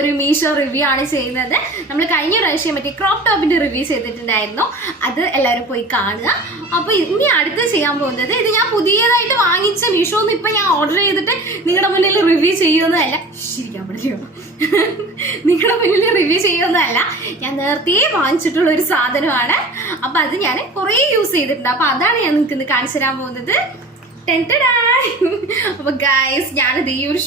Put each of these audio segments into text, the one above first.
ഒരു മീഷോ റിവ്യൂ ആണ് ചെയ്യുന്നത്. നമ്മൾ കഴിഞ്ഞ പ്രാവശ്യം മറ്റേ ക്രോപ്പ് ടോപ്പിന്റെ റിവ്യൂ ചെയ്തിട്ടുണ്ടായിരുന്നു, അത് എല്ലാവരും പോയി കാണുക. അപ്പൊ ഇനി അടുത്ത് ചെയ്യാൻ പോകുന്നത്, ഇത് ഞാൻ പുതിയതായിട്ട് വാങ്ങിച്ച മീഷോന്ന് ഇപ്പൊ ഞാൻ ഓർഡർ ചെയ്തിട്ട് നിങ്ങളുടെ മുന്നിൽ റിവ്യൂ ചെയ്യുന്നതല്ല, ശരിക്കാൻ പറ്റില്ല, നിങ്ങളുടെ മുന്നിൽ റിവ്യൂ ചെയ്യുന്നതല്ല, ഞാൻ നേരത്തെ വാങ്ങിച്ചിട്ടുള്ള ഒരു സാധനമാണ്. അപ്പൊ അത് ഞാൻ കുറേ യൂസ് ചെയ്തിട്ടുണ്ട്. അപ്പൊ അതാണ് ഞാൻ നിങ്ങൾക്ക് ഇന്ന് കാണിച്ചു തരാൻ പോകുന്നത്. അപ്പൊ ഗൈസ്, ഞാനിത് ഈ ഒരു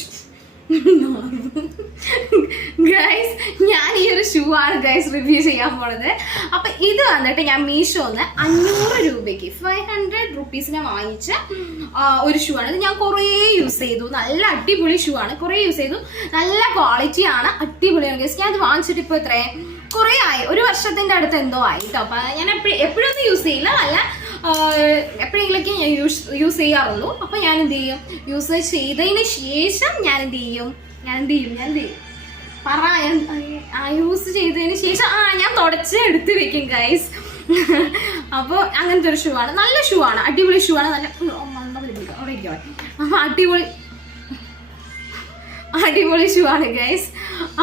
ഞാൻ ഈ ഒരു ഷൂ ആണ് ഗൈസ് റിവ്യൂ ചെയ്യാൻ പോണത്. അപ്പൊ ഇത് വന്നിട്ട് ഞാൻ മീഷോന്ന് 500 രൂപയ്ക്ക് 500 റുപ്പീസിനെ വാങ്ങിച്ച ഒരു ഷൂ ആണ്. ഇത് ഞാൻ കുറേ യൂസ് ചെയ്തു, നല്ല അടിപൊളി ഷൂ ആണ്, കുറേ യൂസ് ചെയ്തു, നല്ല ക്വാളിറ്റി ആണ്, അടിപൊളിയാണ് ഗൈസ്. ഞാൻ ഇത് വാങ്ങിച്ചിട്ട് ഇപ്പൊ എത്രേ കുറേ ആയി, 1 വർഷത്തിന്റെ അടുത്ത് എന്തോ ആയി കേട്ടോ. അപ്പൊ ഞാൻ എപ്പോഴൊന്നും യൂസ് ചെയ്യില്ല, അല്ല എപ്പോഴെങ്കിലൊക്കെ ഞാൻ യൂസ് ചെയ്യാറുള്ളൂ. അപ്പൊ ഞാൻ എന്ത് ചെയ്യും, യൂസ് ചെയ്തതിന് ശേഷം ഞാൻ എന്ത് ചെയ്യും യൂസ് ചെയ്തതിന് ശേഷം ഞാൻ തുടച്ച് എടുത്ത് വെക്കും ഗൈസ്. അപ്പോൾ അങ്ങനത്തെ ഒരു ഷൂ ആണ്, നല്ല ഷൂ ആണ്, അടിപൊളി ഷൂ ആണ്, നല്ല അടിപൊളി ഷൂ ആണ് ഗൈസ്.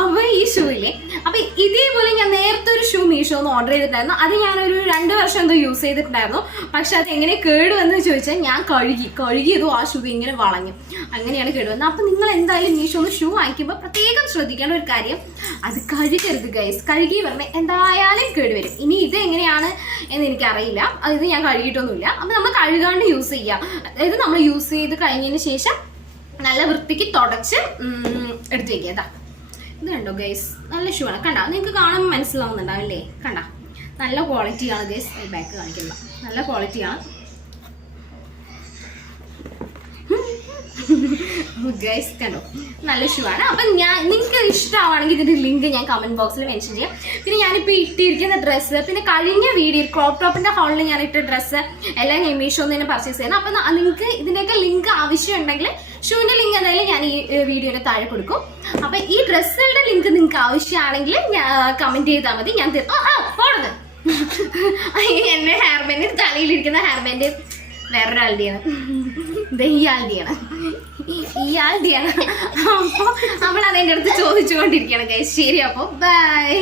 അപ്പൊ ഈ ഷൂയില്ലേ, അപ്പൊ ഇതേപോലെ ഞാൻ നേരത്തെ ഒരു ഷൂ മീഷോന്ന് ഓർഡർ ചെയ്തിട്ടുണ്ടായിരുന്നു. അത് ഞാനൊരു 2 വർഷം എന്തോ യൂസ് ചെയ്തിട്ടുണ്ടായിരുന്നു. പക്ഷെ അത് എങ്ങനെ കേടുവെന്ന് ചോദിച്ചാൽ ഞാൻ കഴുകിയതും ആ ഷൂ ഇങ്ങനെ വളഞ്ഞു, അങ്ങനെയാണ് കേടുവന്നത്. അപ്പൊ നിങ്ങൾ എന്തായാലും മീഷോന്ന് ഷൂ വാങ്ങിക്കുമ്പോൾ പ്രത്യേകം ശ്രദ്ധിക്കേണ്ട ഒരു കാര്യം, അത് കഴുകരുത് ഗൈസ്. കഴുകി പറഞ്ഞാൽ എന്തായാലും കേടുവരും. ഇനി ഇത് എങ്ങനെയാണ് എന്ന് എനിക്കറിയില്ല, ഇത് ഞാൻ കഴുകിയിട്ടൊന്നുമില്ല. അപ്പൊ നമ്മൾ കഴുകാണ്ട് യൂസ് ചെയ്യുക, അതായത് നമ്മൾ യൂസ് ചെയ്ത് കഴിഞ്ഞതിന് ശേഷം നല്ല വൃത്തിക്ക് തുടച്ച് എടുത്ത് വെക്കുക. ഇത് കണ്ടോ ഗൈസ്, നല്ല ഷൂ ആണ്, കണ്ട, നിങ്ങൾക്ക് കാണുമ്പോൾ മനസ്സിലാവുന്നുണ്ടാവില്ലേ, കണ്ട, നല്ല ക്വാളിറ്റിയാണ് ഗൈസ്. ബാക്ക് കാണിക്കുന്ന നല്ല ക്വാളിറ്റിയാണ് ഗൈസ്, കണ്ടോ, നല്ല ഷൂ ആണ്. അപ്പം നിങ്ങൾക്ക് ഇഷ്ടമാണെങ്കിൽ ഇതിന്റെ ലിങ്ക് ഞാൻ കമന്റ് ബോക്സിൽ മെൻഷൻ ചെയ്യാം. പിന്നെ ഞാനിപ്പോൾ ഇട്ടിരിക്കുന്ന ഡ്രസ്സ്, പിന്നെ കഴിഞ്ഞ വീഡിയോ ക്രോപ്പ് ടോപ്പിന്റെ ഹാളിൽ ഞാൻ ഇട്ട ഡ്രസ്സ് എല്ലാം ഞാൻ മീഷോന്ന് തന്നെ പർച്ചേസ് ചെയ്യണം. അപ്പം നിങ്ങൾക്ക് ഇതിന്റെയൊക്കെ ലിങ്ക് ആവശ്യമുണ്ടെങ്കിൽ ഷൂവിന്റെ ലിങ്ക് എന്തായാലും ഞാൻ ഈ വീഡിയോയുടെ താഴെ കൊടുക്കും. അപ്പൊ ഈ ഡ്രസ്സുകളുടെ ലിങ്ക് നിങ്ങൾക്ക് ആവശ്യമാണെങ്കിൽ കമന്റ് ചെയ്താൽ മതി, ഞാൻ പോണത്. എന്റെ ഹെയർ ബാൻഡ്, തലയിലിരിക്കുന്ന ഹെയർ ബാൻഡ് വേറൊരാളുടെയാണ്, ഇയാളുടെയാണ്. അപ്പൊ നമ്മൾ അതെന്റെ അടുത്ത് ചോദിച്ചുകൊണ്ടിരിക്കുകയാണ് ഗൈസ്. ശരി, അപ്പൊ ബൈ.